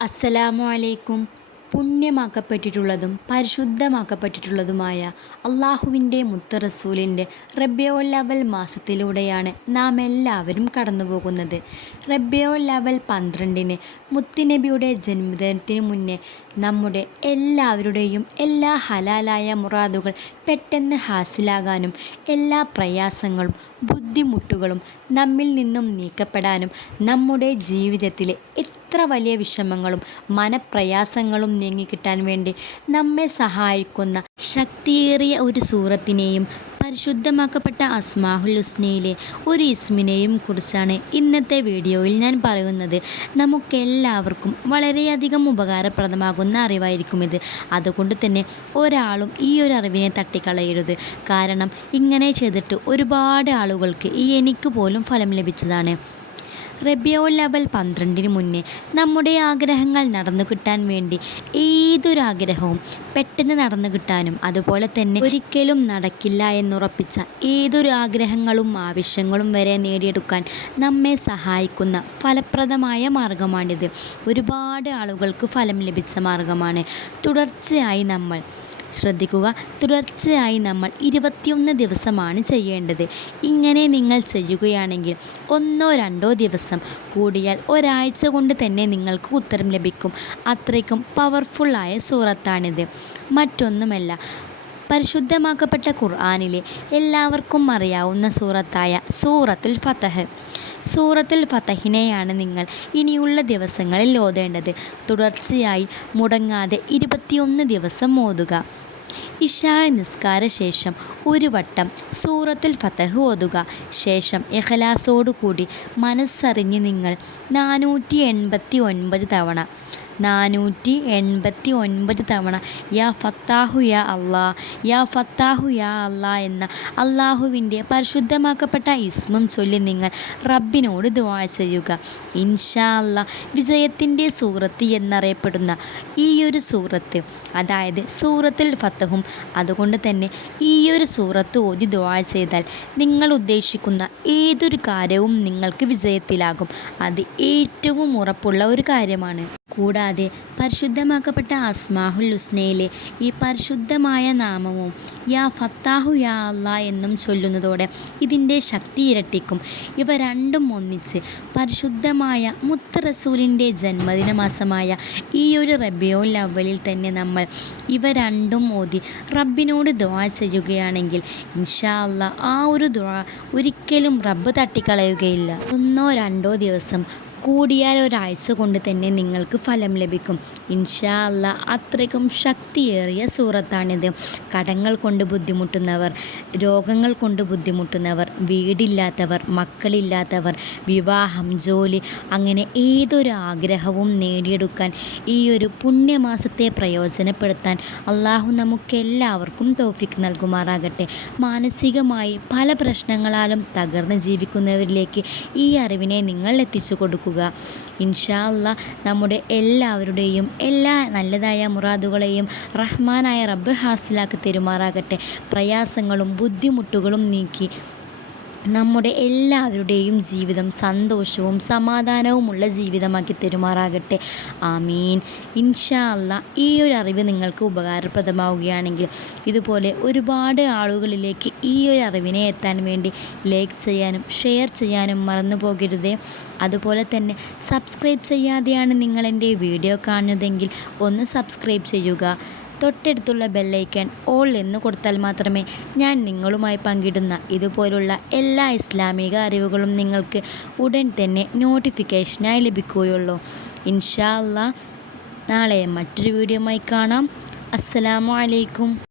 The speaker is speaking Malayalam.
അസ്സലാമു അലൈക്കും പുണ്യമാക്കപ്പെട്ടിട്ടുള്ളതും പരിശുദ്ധമാക്കപ്പെട്ടിട്ടുള്ളതുമായ അള്ളാഹുവിന്റെ മുത്തറസൂലിന്റെ അവൽ മാസത്തിലൂടെയാണ് നാം എല്ലാവരും കടന്നു പോകുന്നത് റബ്ബിയോൽ അവൽ പന്ത്രണ്ടിന് മുത്തുനബിയുടെ ജന്മദിനത്തിന് മുന്നേ നമ്മുടെ എല്ലാവരുടെയും എല്ലാ ഹലാലായ മുറാദുകൾ പെട്ടെന്ന് ഹാസിലാകാനും എല്ലാ പ്രയാസങ്ങളും ബുദ്ധിമുട്ടുകളും നമ്മിൽ നിന്നും നീക്കപ്പെടാനും നമ്മുടെ ജീവിതത്തിലെ എത്ര വലിയ വിഷമങ്ങളും മനപ്രയാസങ്ങളും നീങ്ങിക്കിട്ടാൻ വേണ്ടി നമ്മെ സഹായിക്കുന്ന ശക്തിയേറിയ ഒരു സൂറത്തിനെയും പരിശുദ്ധമാക്കപ്പെട്ട അസ്മാഹുൽ ഹുസ്നയിലെ ഒരു ഇസ്മിനെയും കുറിച്ചാണ് ഇന്നത്തെ വീഡിയോയിൽ ഞാൻ പറയുന്നത്. നമുക്കെല്ലാവർക്കും വളരെയധികം ഉപകാരപ്രദമാകുന്ന അറിവായിരിക്കും ഇത്. അതുകൊണ്ട് തന്നെ ഒരാളും ഈ ഒരു അറിവിനെ തട്ടിക്കളയരുത്. കാരണം ഇങ്ങനെ ചെയ്തിട്ട് ഒരുപാട് ആളുകൾക്ക് ഈ എനിക്ക് പോലും ഫലം ലഭിച്ചതാണ്. റബിയോൽ ലെവൽ പന്ത്രണ്ടിന് മുന്നേ നമ്മുടെ ആഗ്രഹങ്ങൾ നടന്നു കിട്ടാൻ വേണ്ടി ഏതൊരു ആഗ്രഹവും പെട്ടെന്ന് നടന്നു കിട്ടാനും അതുപോലെ തന്നെ ഒരിക്കലും നടക്കില്ല എന്നുറപ്പിച്ച ഏതൊരു ആഗ്രഹങ്ങളും ആവശ്യങ്ങളും വരെ നേടിയെടുക്കാൻ നമ്മെ സഹായിക്കുന്ന ഫലപ്രദമായ മാർഗമാണിത്. ഒരുപാട് ആളുകൾക്ക് ഫലം ലഭിച്ച മാർഗമാണ്. തുടർച്ചയായി നമ്മൾ ശ്രദ്ധിക്കുക. തുടർച്ചയായി നമ്മൾ ഇരുപത്തിയൊന്ന് ദിവസമാണ് ചെയ്യേണ്ടത്. ഇങ്ങനെ നിങ്ങൾ ചെയ്യുകയാണെങ്കിൽ ഒന്നോ രണ്ടോ ദിവസം കൂടിയാൽ ഒരാഴ്ച കൊണ്ട് തന്നെ നിങ്ങൾക്ക് ഉത്തരം ലഭിക്കും. അത്രയ്ക്കും പവർഫുള്ളായ സൂറത്താണിത്. മറ്റൊന്നുമല്ല പരിശുദ്ധമാക്കപ്പെട്ട ഖുർആാനിലെ എല്ലാവർക്കും അറിയാവുന്ന സൂറത്തായ സൂറത്തുൽ ഫതഹ്. സൂറത്തുൽ ഫതഹിനെയാണ് നിങ്ങൾ ഇനിയുള്ള ദിവസങ്ങളിൽ ഓതേണ്ടത്. തുടർച്ചയായി മുടങ്ങാതെ ഇരുപത്തിയൊന്ന് ദിവസം ഓതുക. ഇഷാ നിസ്കാര ശേഷം ഒരു വട്ടം സൂറത്തിൽ ഫതഹ് ഓതുക. ശേഷം കൂടി മനസ്സറിഞ്ഞ് നിങ്ങൾ നാനൂറ്റി എൺപത്തി ഒൻപത് തവണ നാനൂറ്റി എൺപത്തി ഒൻപത് തവണ യാ ഫത്താഹു യാ അള്ളാ യാ ഫത്താഹു യാ അള്ളാ എന്ന അള്ളാഹുവിന്റെ പരിശുദ്ധമാക്കപ്പെട്ട ഇസ്മും ചൊല്ലി നിങ്ങൾ റബ്ബിനോട് ദുവാ ചെയ്യുക. ഇൻഷാ അല്ലാ വിജയത്തിന്റെ സൂറത്ത് എന്നറിയപ്പെടുന്ന ഈയൊരു സൂറത്ത് അതായത് സൂറത്തിൽ ഫത്തഹും അതുകൊണ്ട് തന്നെ ഈയൊരു സൂറത്ത് ഓതി ദുവാ ചെയ്താൽ നിങ്ങൾ ഉദ്ദേശിക്കുന്ന ഏതൊരു കാര്യവും നിങ്ങൾക്ക് വിജയത്തിലാകും. അത് ഏറ്റവും ഉറപ്പുള്ള ഒരു കാര്യമാണ്. കൂടാതെ പരിശുദ്ധമാക്കപ്പെട്ട അസ്മാഹുൽ ഹുസ്നയിലെ ഈ പരിശുദ്ധമായ നാമവും യാ ഫത്താഹു യാ അല്ല എന്നും ചൊല്ലുന്നതോടെ ഇതിന്റെ ശക്തി ഇരട്ടിക്കും. ഇവ രണ്ടും ഒന്നിച്ച് പരിശുദ്ധമായ മുത്ത് റസൂലിന്റെ ജന്മദിന മാസമായ ഈ ഒരു റബിയോ ലവലിൽ തന്നെ നമ്മൾ ഇവ രണ്ടും ഓതി റബ്ബിനോട് ദുവാ ചെയ്യുകയാണെങ്കിൽ ഇൻഷാ അല്ല ആ ഒരു ദുവാ ഒരിക്കലും റബ്ബ് തട്ടിക്കളയുകയില്ല. ഒന്നോ രണ്ടോ ദിവസം കൂടിയാൽ ഒരാഴ്ച കൊണ്ട് തന്നെ നിങ്ങൾക്ക് ഫലം ലഭിക്കും. ഇൻഷാ അല്ല അത്രയ്ക്കും ശക്തിയേറിയ സൂറത്താണിത്. കടങ്ങൾ കൊണ്ട് ബുദ്ധിമുട്ടുന്നവർ രോഗങ്ങൾ കൊണ്ട് ബുദ്ധിമുട്ടുന്നവർ വീടില്ലാത്തവർ മക്കളില്ലാത്തവർ വിവാഹം ജോലി അങ്ങനെ ഏതൊരു ആഗ്രഹവും നേടിയെടുക്കാൻ ഈ ഒരു പുണ്യമാസത്തെ പ്രയോജനപ്പെടുത്താൻ അള്ളാഹു നമുക്കെല്ലാവർക്കും തോഫിക്ക് നൽകുമാറാകട്ടെ. മാനസികമായി പല പ്രശ്നങ്ങളാലും തകർന്ന് ജീവിക്കുന്നവരിലേക്ക് ഈ അറിവിനെ നിങ്ങൾ എത്തിച്ചു കൊടുക്കുക കൊടുക്കുക ഇൻഷാ അല്ല നമ്മുടെ എല്ലാവരുടെയും എല്ലാ നല്ലതായ മുറാദുകളെയും റഹ്മാനായ റബ്ബ് ഹാസിലാക്കി തെരുമാറാകട്ടെ. പ്രയാസങ്ങളും ബുദ്ധിമുട്ടുകളും നീക്കി. നമ്മുടെ എല്ലാവരുടെയും ജീവിതം സന്തോഷവും സമാധാനവുമുള്ള ജീവിതമാക്കി തരുമാറാകട്ടെ. ആമീൻ. ഇൻഷാ അല്ല ഈ ഒരു അറിവ് നിങ്ങൾക്ക് ഉപകാരപ്രദമാവുകയാണെങ്കിൽ ഇതുപോലെ ഒരുപാട് ആളുകളിലേക്ക് ഈ ഒരു അറിവിനെ എത്താൻ വേണ്ടി ലൈക്ക് ചെയ്യാനും ഷെയർ ചെയ്യാനും മറന്നു പോകരുതേ. അതുപോലെ തന്നെ സബ്സ്ക്രൈബ് ചെയ്യാതെയാണ് നിങ്ങൾ എന്റെ വീഡിയോ കാണുന്നതെങ്കിൽ ഒന്ന് സബ്സ്ക്രൈബ് ചെയ്യുക. തൊട്ടടുത്തുള്ള ബെല്ലൈക്കൺ ഓൾ എന്ന് കൊടുത്താൽ മാത്രമേ ഞാൻ നിങ്ങളുമായി പങ്കിടുന്ന ഇതുപോലുള്ള എല്ലാ ഇസ്ലാമിക അറിവുകളും നിങ്ങൾക്ക് ഉടൻ തന്നെ നോട്ടിഫിക്കേഷനായി ലഭിക്കുകയുള്ളൂ. ഇൻഷാ അല്ലാ നാളെ മറ്റൊരു വീഡിയോയുമായി കാണാം. അസ്സലാമു അലൈക്കും.